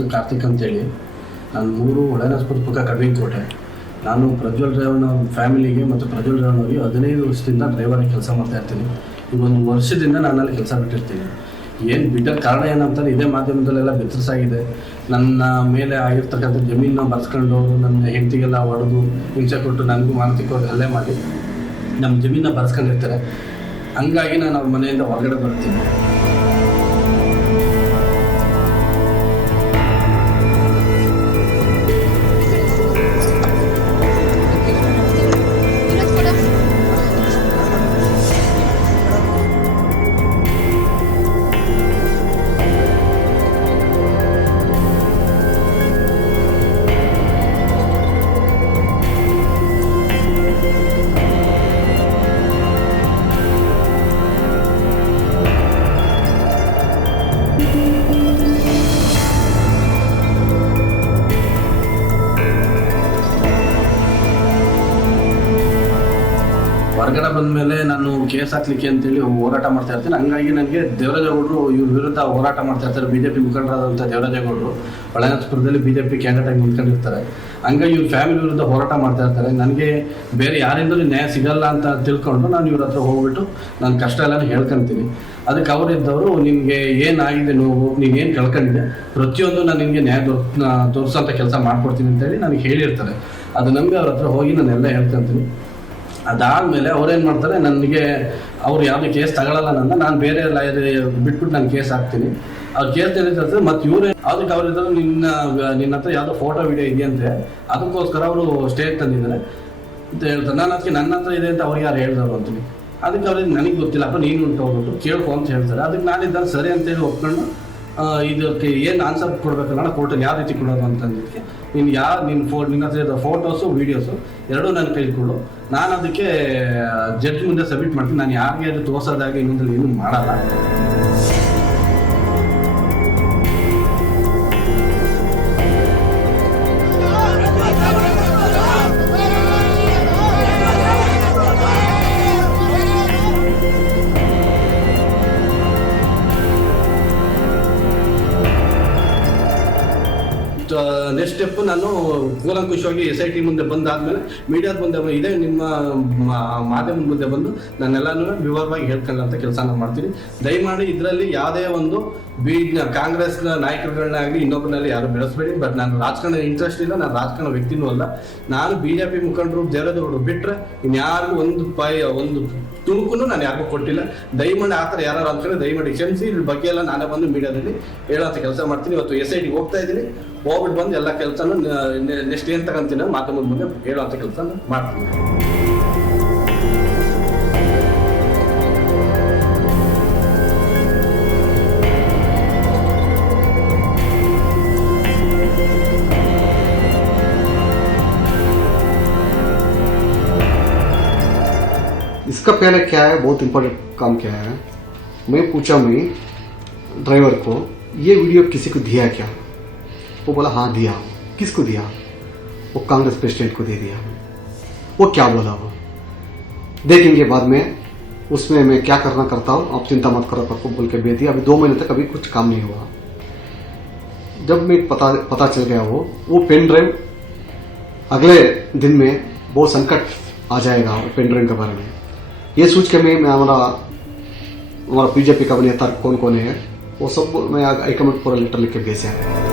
ಹೆಸರು ಕಾರ್ತಿಕ್ ಅಂತೇಳಿ. ನಾನು ಮೂರು ಒಳನಸ್ಪುರ ಪಕ್ಕ ಕಡ್ವಿಂಕೋಟೆ. ನಾನು ಪ್ರಜ್ವಲ್ ರೇವಣ್ಣ ಫ್ಯಾಮಿಲಿಗೆ ಮತ್ತು ಪ್ರಜ್ವಲ್ ರೇವಣ್ಣವ್ರಿಗೆ 15 ವರ್ಷದಿಂದ ಡ್ರೈವರಾಗಿ ಕೆಲಸ ಮಾಡ್ತಾಯಿರ್ತೀನಿ. ಈ 1 ವರ್ಷದಿಂದ ನಾನಲ್ಲಿ ಕೆಲಸ ಬಿಟ್ಟಿರ್ತೀನಿ. ಏನು ಬಿಟ್ಟರ ಕಾರಣ ಏನಂತಾರೆ, ಇದೇ ಮಾಧ್ಯಮದಲ್ಲೆಲ್ಲ ಬೆತ್ತರಿಸಾಗಿದೆ. ನನ್ನ ಮೇಲೆ ಆಗಿರ್ತಕ್ಕಂಥ ಜಮೀನನ್ನ ಬರ್ಸ್ಕೊಂಡು ನನ್ನ ಹೆಂಡತಿಗೆಲ್ಲ ಹೊಡೆದು ಹಿಂಸೆ ಕೊಟ್ಟು ನನಗೂ ಮಾನಸಿಕವಾಗಿ ಹಲ್ಲೆ ಮಾಡಿ ನಮ್ಮ ಜಮೀನನ್ನ ಬರ್ಸ್ಕೊಂಡಿರ್ತಾರೆ. ಹಂಗಾಗಿ ನಾನು ಅವ್ರ ಮನೆಯಿಂದ ಹೊರಗಡೆ ಬರ್ತೀನಿ. ಹೊರಗಡೆ ಬಂದ ಮೇಲೆ ನಾನು ಕೇಸ್ ಹಾಕ್ಲಿಕ್ಕೆ ಅಂತೇಳಿ ಹೋರಾಟ ಮಾಡ್ತಾ ಇರ್ತೀನಿ. ಹಂಗಾಗಿ ನನಗೆ ದೇವರಾಜೇಗೌಡರು ಇವ್ರ ವಿರುದ್ಧ ಹೋರಾಟ ಮಾಡ್ತಾ ಇರ್ತಾರೆ. BJP ಮುಖಂಡರಾದಂಥ ದೇವರಾಜೇಗೌಡರು ಹೊಳೆನರಸೀಪುರದಲ್ಲಿ BJP ಕ್ಯಾಂಡಿಡೇಟ್ ಆಗಿ ನಿಂತ್ಕೊಂಡಿರ್ತಾರೆ. ಹಂಗಾಗಿ ಇವ್ರ ಫ್ಯಾಮಿಲಿ ವಿರುದ್ಧ ಹೋರಾಟ ಮಾಡ್ತಾ ಇರ್ತಾರೆ. ನನಗೆ ಬೇರೆ ಯಾರಿಂದಲೂ ನ್ಯಾಯ ಸಿಗಲ್ಲ ಅಂತ ತಿಳ್ಕೊಂಡು ನಾನು ಇವ್ರ ಹತ್ರ ಹೋಗ್ಬಿಟ್ಟು ನನ್ನ ಕಷ್ಟ ಎಲ್ಲ ಹೇಳ್ಕೊತೀನಿ. ಅದಕ್ಕೆ ಅವರಿದ್ದವರು ನಿನಗೆ ಏನಾಗಿದೆ ನೋವು, ನೀನೇನು ಕಳ್ಕೊಂಡಿದ್ದೆ, ಪ್ರತಿಯೊಂದು ನಾನು ನಿನಗೆ ನ್ಯಾಯ ತೋರಿಸೋಂಥ ಕೆಲಸ ಮಾಡ್ಕೊಡ್ತೀನಿ ಅಂತೇಳಿ ನನಗೆ ಹೇಳಿರ್ತಾರೆ. ಅದು ನಂಬಿ ಅವ್ರ ಹತ್ರ ಹೋಗಿ ನಾನೆಲ್ಲ ಹೇಳ್ಕೊತೀನಿ. ಅದಾದಮೇಲೆ ಅವ್ರೇನು ಮಾಡ್ತಾರೆ, ನನಗೆ ಅವ್ರು ಯಾವುದೇ ಕೇಸ್ ತಗೊಳ್ಳಲ್ಲ ನಾನು ಬೇರೆ ಲಾಯರ್ ಬಿಟ್ಬಿಟ್ಟು ನಾನು ಕೇಸ್ ಹಾಕ್ತೀನಿ. ಅವ್ರು ಕೇಸ್ ನಡೀತಾರೆ. ಮತ್ತು ಇವರೇ ಅದಕ್ಕೆ ಅವರಿದ್ದರು ನಿನ್ನ ಹತ್ರ ಯಾವುದೋ ಫೋಟೋ ವಿಡಿಯೋ ಇದೆಯಂತೆ, ಅದಕ್ಕೋಸ್ಕರ ಅವರು ಸ್ಟೇಟ್ ತಂದಿದ್ದಾರೆ ಅಂತ ಹೇಳ್ತಾರೆ. ನಾನು ಅದಕ್ಕೆ ನನ್ನ ಹತ್ರ ಇದೆ ಅಂತ ಅವ್ರಿಗೆ ಯಾರು ಹೇಳಿದವರು ಅಂತೀನಿ. ಅದಕ್ಕೆ ಅವ್ರಿಗೆ ನನಗೆ ಗೊತ್ತಿಲ್ಲಪ್ಪ, ನೀನು ಉಂಟು ಹೋಗ್ಬಿಟ್ಟು ಕೇಳ್ಕೊ ಅಂತ ಹೇಳ್ತಾರೆ. ಅದಕ್ಕೆ ನಾನಿದ್ದಾಗ ಸರಿ ಅಂತೇಳಿ ಒಪ್ಕೊಂಡು ಇದಕ್ಕೆ ಏನು ಆನ್ಸರ್ ಕೊಡಬೇಕಲ್ಲ ಕೋರ್ಟಲ್ಲಿ ಯಾವ ರೀತಿ ಕೊಡೋದು ಅಂತಂದಿದ್ದಕ್ಕೆ ನಿನ್ನ ನಿನ್ನ ಹತ್ರ ಇರೋ ಫೋಟೋಸು ವೀಡಿಯೋಸು ಎರಡೂ ನನ್ನ ಕೈಲಿ ಕೊಡು, ನಾನು ಅದಕ್ಕೆ ಜಡ್ಜ್ ಮುಂದೆ ಸಬ್ಮಿಟ್ ಮಾಡ್ತೀನಿ. ನಾನು ಯಾರಿಗೆ ಅದು ತೋರಿಸೋದಾಗಿ ಇನ್ನೊಂದಲ್ಲಿ ಏನೂ ಮಾಡಲ್ಲ. ನೆಕ್ಸ್ಟ್ ಸ್ಟೆಪ್ ನಾನು ಕೂಲಂಕುಷವಾಗಿ SIT ಮುಂದೆ ಬಂದಾದ್ಮೇಲೆ ಮೀಡಿಯಾದ ಮುಂದೆ ಇದೇ ನಿಮ್ಮ ಮಾಧ್ಯಮದ ಮುಂದೆ ಬಂದು ನಾನೆಲ್ಲನೂ ವಿವರವಾಗಿ ಹೇಳ್ಕೊಳ್ಳೋಂಥ ಕೆಲಸ ನಾನು ಮಾಡ್ತೀನಿ. ದಯಮಾಡಿ ಇದರಲ್ಲಿ ಯಾವುದೇ ಒಂದು ಕಾಂಗ್ರೆಸ್ನ ನಾಯಕರುಗಳನ್ನಾಗಲಿ ಇನ್ನೊಬ್ಬರಲ್ಲಿ ಯಾರು ಬೆಳೆಸಬೇಡಿ. ಬಟ್ ನಾನು ರಾಜಕಾರಣ ಇಂಟ್ರೆಸ್ಟ್ ಇಲ್ಲ, ನಾನು ರಾಜಕಾರಣ ವ್ಯಕ್ತಿನೂ ಅಲ್ಲ. ನಾನು BJP ಮುಖಂಡರು ದೇವರಾಜೇಗೌಡರು ಬಿಟ್ಟರೆ ಇನ್ಯಾರಿಗೂ ಒಂದು ತುಣುಕು ನಾನು ಯಾರಿಗೂ ಕೊಟ್ಟಿಲ್ಲ. ದಯಮಾಡಿ ಆ ಥರ ಯಾರು ಅಂದ್ಕೊಂಡ್ರೆ ದಯಮಾಡಿ ಕ್ಷಮಿಸಿ. ಇದ್ರ ಬಗ್ಗೆ ಎಲ್ಲ ನಾನೇ ಬಂದು ಮೀಡಿಯಾದಲ್ಲಿ ಹೇಳೋಂಥ ಕೆಲಸ ಮಾಡ್ತೀನಿ. ಇವತ್ತು SIT ಹೋಗ್ತಾ ಇದ್ದೀನಿ, ಹೋಗ್ಬಿಟ್ಟು ಬಂದು ಎಲ್ಲ ಕೆಲಸನೂ ನೆಕ್ಸ್ಟ್ ಏನು ತಗೊಂತೀನಿ ಮಾಧ್ಯಮದ ಮುಂದೆ ಹೇಳೋಂಥ ಕೆಲಸ ಮಾಡ್ತೀನಿ. इसका पहले क्या है, बहुत इम्पोर्टेंट काम क्या है, मैं पूछा ड्राइवर को ये वीडियो किसी को दिया क्या? वो बोला हाँ दिया। किसको दिया? वो कांग्रेस प्रेसिडेंट को दे दिया। वो क्या बोला वो देखेंगे बाद में, उसमें मैं क्या करना करता हूँ, आप चिंता मत करो करके बोल के भेज दिया। अभी 2 महीने तक अभी कुछ काम नहीं हुआ। जब मैं पता चल गया वो पेन ड्राइव अगले दिन में बहुत संकट आ जाएगा पेन ड्राइव के बारे में। ये सोच के मैं हमारा BJP का नेता कौन है वो सब मैं हाईकमांड पूरा लेटर लिख के भेजा है।